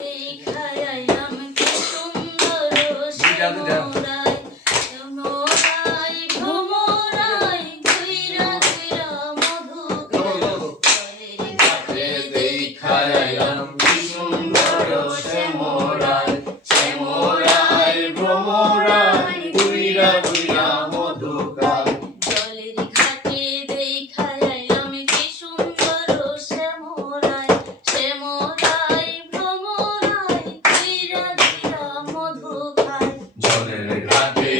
খাইলাম কি সুন্দর শ্যামরায় শ্যামরায় ভ্রমরায় ঘুইরা ঘুইরা মধু জলের ঘাটে খাইলাম কি সুন্দর শ্যামরায় শ্যামরায় ভ্রমরায় ঘুইরা ঘুইরা মধু খায় জলের ঘাটে খাইলাম কি সুন্দর শ্যামরায় শ্যামরায় ভ্রমরায় ঘুইরা ঘুইরা মধু খায় জলের ঘাটে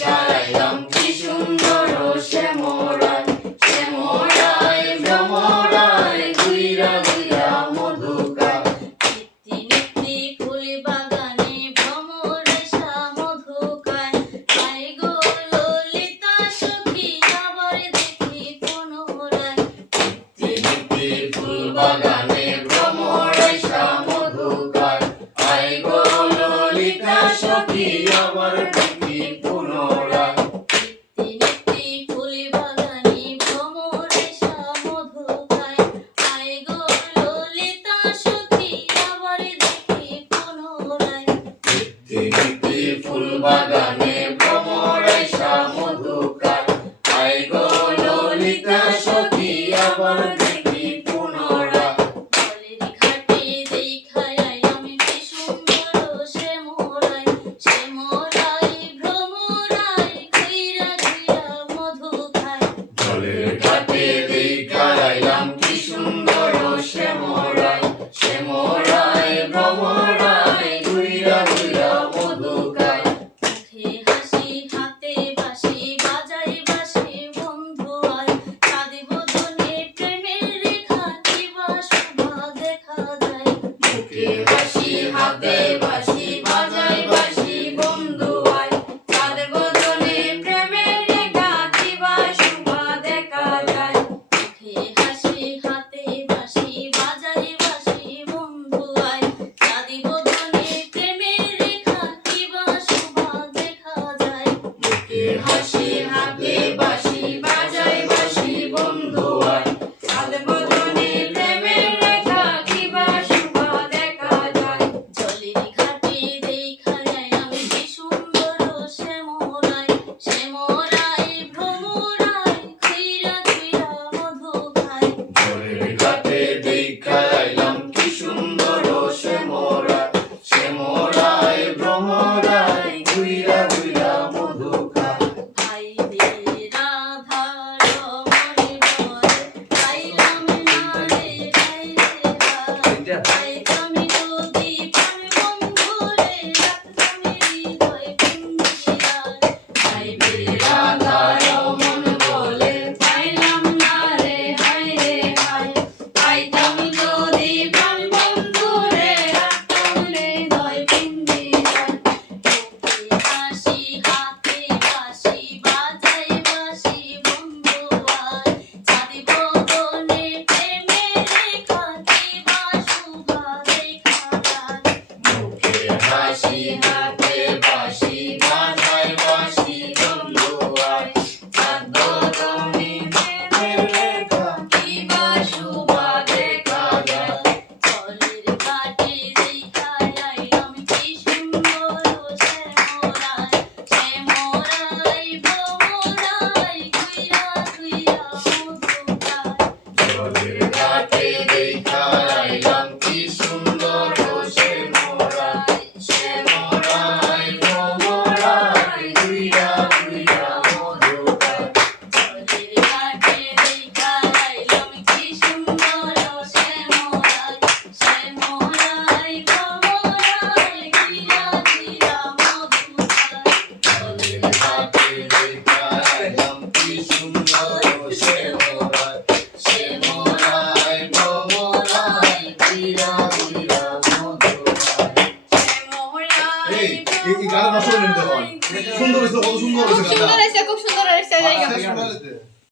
খাইলাম কি সুন্দর শ্যামরায় শ্যামরায় ভ্রমরায় ঘুইরা ঘুইরা মধু খায় নিত্যি ফুল বাগানে ভ্রমরেশা মধু খায় খায় গো ললিতা সখী আবার দেখি পুনরায় নিত্যি ফুল বাগানে ভ্রমরেশা মধু খায় আয় গো ললিতা সখী আবার দেখি পুনরায় নিত্যি ফুল বাগানে ভ্রমরেশা মধু খায় খায় গো ললিতা সখী আবার দেখি পুনরায় নিত্যি ফুল বাগানে ভ্রমরেশা মধু খায় আয় গো ললিতা সখী আবার দেখি পুনরায় জলের ঘাটে খাইলাম কি সুন্দর শ্যামরায় শ্যামরায় ভ্রমরায় ঘুইরা ঘুইরা মধু খায় জলের ঘাটে খাইলাম কি সুন্দর শ্যামরায় শ্যামরায় ভ্রমরায় ঘুইরা ঘুইরা মধু খায় মুখে হাসি হাতে বাঁশি বাজাই বাঁশি বন্ধু আয় চাঁদে বদনে প্রেমের রেখা কিবা শোভা দেখা যায় মুখে হাসি হাতে বাঁশি বাজাই বাঁশি বন্ধু আয় চাঁদ বদনে প্রেমের রেখা কিবা শোভা দেখা যায় মুখে হাসি হাতে বাঁশি বাজাই বাঁশি বন্ধু আয় চাঁদে বদনে প্রেমের রেখা কিবা শোভা দেখা যায় মুখে হাসি হাতে বাঁশি বাজাই বাঁশি বন্ধু আয় চাঁদ বদনে প্রেমের রেখা কিবা শোভা দেখা যায় জলের ঘাটে খাইলাম কি সুন্দর শ্যামরায় শ্যামরায় ভ্রমরায় ঘুইরা ঘুইরা মধু খায় জলের ঘাটে খাইলাম কি সুন্দর শ্যামরায় শ্যামরায় ভ্রমরায় ঘুইরা ঘুইরা মধু খায় ভাই রে রাধা রমণী বল খাইলাম না রে ভাই রে ভাই তুমি যদি প্রাণ বন্ধু রে রাখতাম হৃদয় পিঞ্জিরায় হাই রে রাধা রমন বলে পাইলাম না রে হাই রে হাই পাইতাম যদি প্রাণ বন্ধু রে রাখতাম হৃদয় পিঞ্জিরায় মুখে হাসি হাতে বাঁশি বাজাই বাঁশি বন্ধু আয় চাঁদে বদনে প্রেমের রেখা কিবা শোভা দেখা যায় মুখে হাসি হাতে বাঁশি বাজাই বাঁশি বন্ধু আয় চাঁদ বদনে প্রেমের রেখা কিবা শোভা দেখা যায় জলের ঘাটে খাইলাম কি সুন্দর শ্যামরায় শ্যামরায় ভ্রমরায় ঘুইরা ঘুইরা মধু খায় জলের ঘাটে খাইলাম কি সুন্দর শ্যামরায় শ্যামরায় ভ্রমরায় ঘুইরা ঘুইরা মধু খায় জলের ঘাটে খাইলাম কি সুন্দর শ্যামরায় শ্যামরায় ভ্রমরায় ঘুইরা ঘুইরা মধু খায় জলের ঘাটে